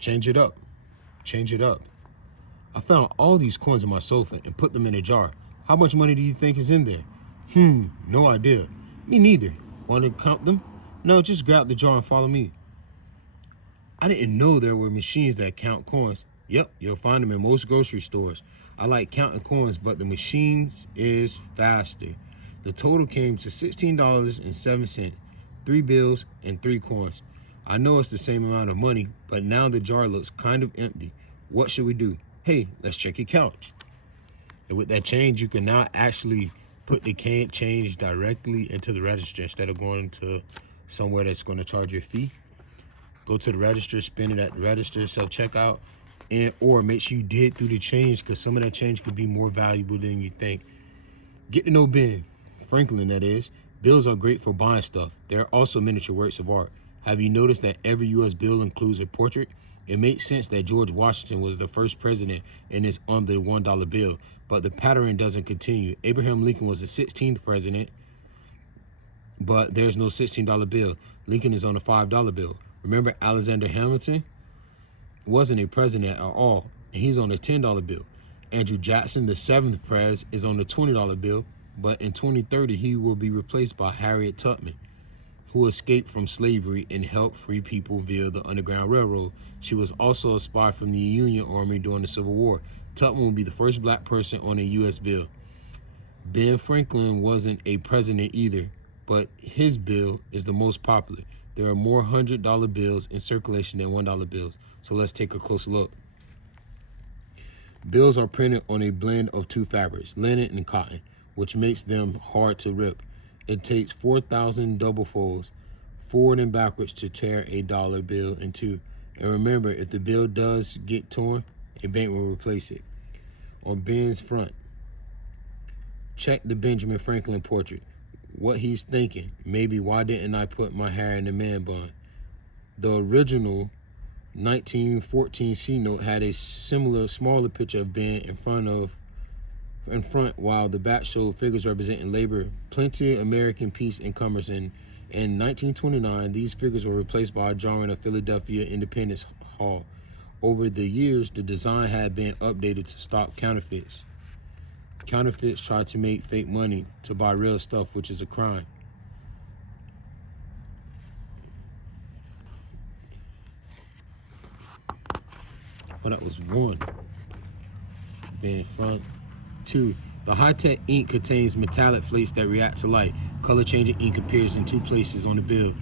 Change it up. Change it up. I found all these coins on my sofa and put them in a jar. How much money do you think is in there? No idea. Me neither. Want to count them? No, just grab the jar and follow me. I didn't know there were machines that count coins. Yep, you'll find them in most grocery stores. I like counting coins, but the machines is faster. The total came to $16.07, 3 bills and 3 coins. I know it's the same amount of money, but now the jar looks kind of empty. What should we do? Hey, let's check your couch. And with that change, you can now actually put the change directly into the register instead of going to somewhere that's going to charge you a fee. Go to the register, spend it at the register, self-checkout, or make sure you dig through the change, because some of that change could be more valuable than you think. Get to know Ben Franklin, that is. Bills are great for buying stuff. They're also miniature works of art. Have you noticed that every U.S. bill includes a portrait? It makes sense that George Washington was the first president and is on the $1 bill, but the pattern doesn't continue. Abraham Lincoln was the 16th president, but there's no $16 bill. Lincoln is on a $5 bill. Remember, Alexander Hamilton wasn't a president at all, and he's on a $10 bill. Andrew Jackson, the 7th pres, is on the $20 bill, but in 2030, he will be replaced by Harriet Tubman, who escaped from slavery and helped free people via the Underground Railroad. She was also a spy from the Union Army during the Civil War. Tubman will be the first black person on a U.S. bill. Ben Franklin wasn't a president either, but his bill is the most popular. There are more $100 bills in circulation than $1 bills. So let's take a closer look. Bills are printed on a blend of 2 fabrics, linen and cotton, which makes them hard to rip. It takes 4,000 double folds, forward and backwards, to tear a dollar bill in two. And remember, if the bill does get torn, a bank will replace it. On Ben's front, check the Benjamin Franklin portrait. What he's thinking, maybe why didn't I put my hair in a man bun? The original 1914 C-note had a similar, smaller picture of Ben in front, while the back showed figures representing labor, plenty, American peace, and commerce. In 1929, these figures were replaced by a drawing of Philadelphia Independence Hall. Over the years, the design had been updated to stop counterfeits. Counterfeits try to make fake money to buy real stuff, which is a crime. Well, that was 1. Ben front. 2. The high-tech ink contains metallic flakes that react to light. Color-changing ink appears in 2 places on the bill.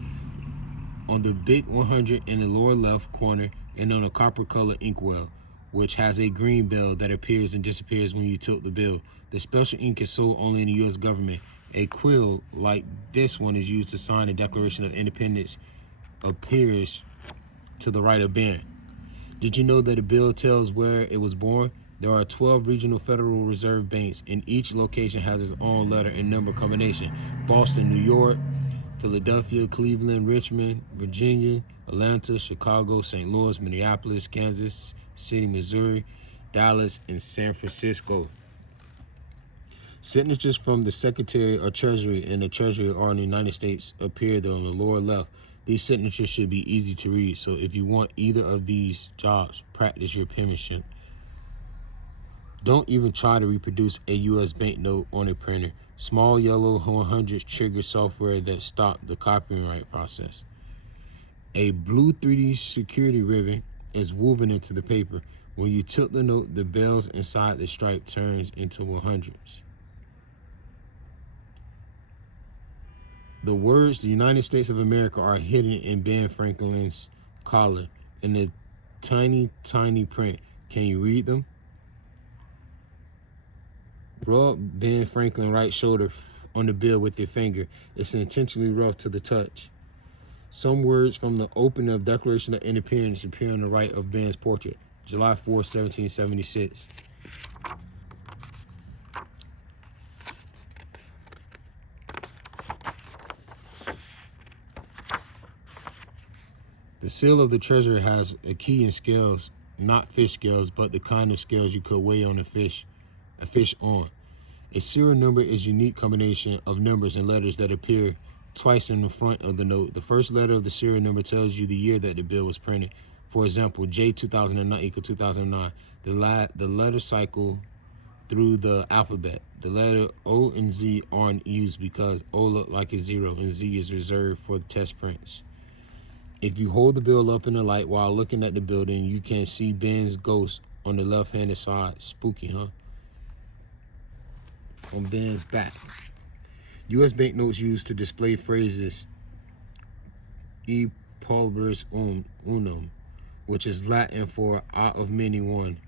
On the big 100 in the lower left corner, and on a copper-colored inkwell, which has a green bell that appears and disappears when you tilt the bill. The special ink is sold only in the U.S. government. A quill like this one is used to sign the Declaration of Independence. Appears to the right of Ben. Did you know that a bill tells where it was born? There are 12 regional Federal Reserve banks, and each location has its own letter and number combination. Boston, New York, Philadelphia, Cleveland, Richmond, Virginia, Atlanta, Chicago, St. Louis, Minneapolis, Kansas City, Missouri, Dallas, and San Francisco. Signatures from the Secretary of Treasury and the Treasury are in the United States appear there on the lower left. These signatures should be easy to read, so if you want either of these jobs, practice your penmanship. Don't even try to reproduce a U.S. banknote on a printer. Small yellow 100s trigger software that stop the copyright process. A blue 3D security ribbon is woven into the paper. When you tilt the note, the bells inside the stripe turns into 100s. The words "the United States of America" are hidden in Ben Franklin's collar in a tiny, tiny print. Can you read them? Rub Ben Franklin's right shoulder on the bill with your finger. It's intentionally rough to the touch. Some words from the opening of Declaration of Independence appear on the right of Ben's portrait. July 4, 1776. The seal of the Treasury has a key and scales, not fish scales, but the kind of scales you could weigh on a fish on. A serial number is a unique combination of numbers and letters that appear twice in the front of the note. The first letter of the serial number tells you the year that the bill was printed. For example, J 2009 equal 2009. The letter cycle through the alphabet. The letter O and Z aren't used because O look like a 0 and Z is reserved for the test prints. If you hold the bill up in the light while looking at the building, you can see Ben's ghost on the left-handed side. Spooky, huh? On Ben's back. U.S. banknotes used to display phrases e pluribus unum, which is Latin for out of many one.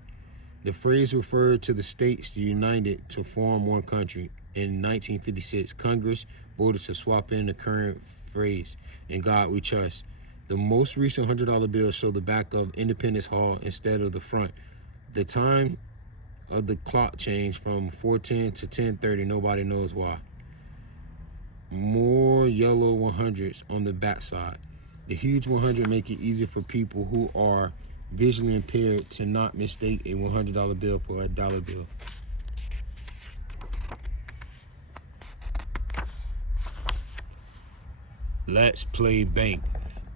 The phrase referred to the states united to form one country. In 1956, Congress voted to swap in the current phrase, "In God We Trust." The most recent $100 bill showed the back of Independence Hall instead of the front. The time of the clock changed from 4:10 to 10:30. Nobody knows why. More yellow 100s on the back side. The huge 100 make it easier for people who are visually impaired to not mistake a $100 bill for a dollar bill. Let's play bank.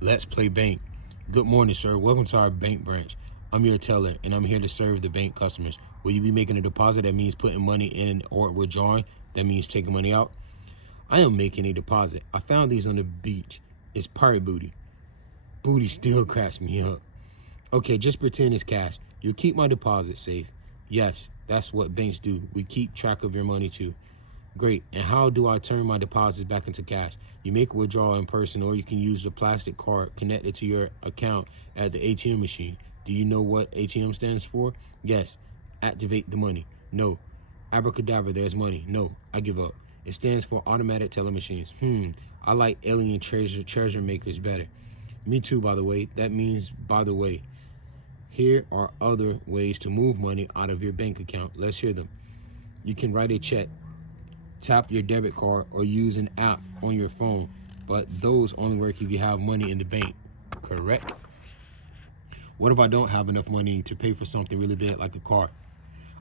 Let's play bank. Good morning, sir. Welcome to our bank branch. I'm your teller, and I'm here to serve the bank customers. Will you be making a deposit? That means putting money in, or withdrawing? That means taking money out. I am making a deposit. I found these on the beach. It's pirate booty. Booty still cracks me up. Okay, just pretend it's cash. You'll keep my deposit safe. Yes, that's what banks do. We keep track of your money too. Great. And how do I turn my deposits back into cash? You make a withdrawal in person, or you can use the plastic card connected to your account at the ATM machine. Do you know what ATM stands for? Yes. Activate the money. No. Abracadabra, there's money. No, I give up. It stands for automatic teller machines. I like alien treasure makers better. Me too, by the way. That means, by the way. Here are other ways to move money out of your bank account. Let's hear them. You can write a check, tap your debit card, or use an app on your phone. But those only work if you have money in the bank. Correct? What if I don't have enough money to pay for something really big like a car?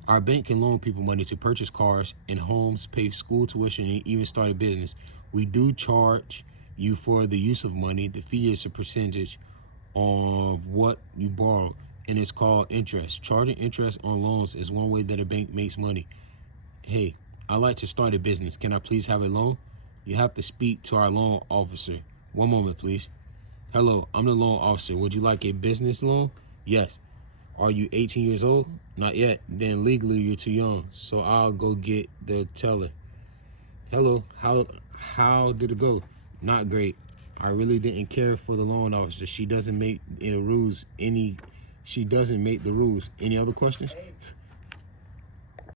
Our bank can loan people money to purchase cars and homes, pay school tuition, and even start a business. We do charge you for the use of money. The fee is a percentage of what you borrow, and it's called interest. Charging interest on loans is one way that a bank makes money. Hey, I'd like to start a business. Can I please have a loan? You have to speak to our loan officer. One moment, please. Hello, I'm the loan officer. Would you like a business loan? Yes. Are you 18 years old? Not yet. Then legally you're too young. So I'll go get the teller. Hello, how did it go? Not great. I really didn't care for the loan officer. She doesn't make the rules. Any other questions?